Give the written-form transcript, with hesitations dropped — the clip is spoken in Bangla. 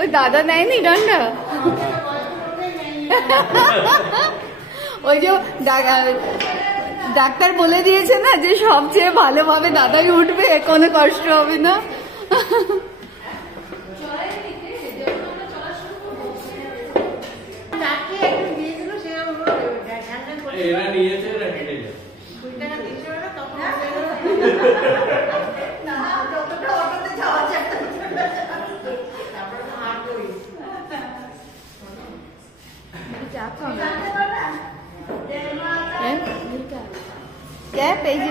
ওই দাদা নেয়নি ডান্ডা? ওই যে ডাক্তার বলে দিয়েছে না যে সবচেয়ে ভালোভাবে দাদাই উঠবে, কোনো কষ্ট হবে না। क्या है पेज?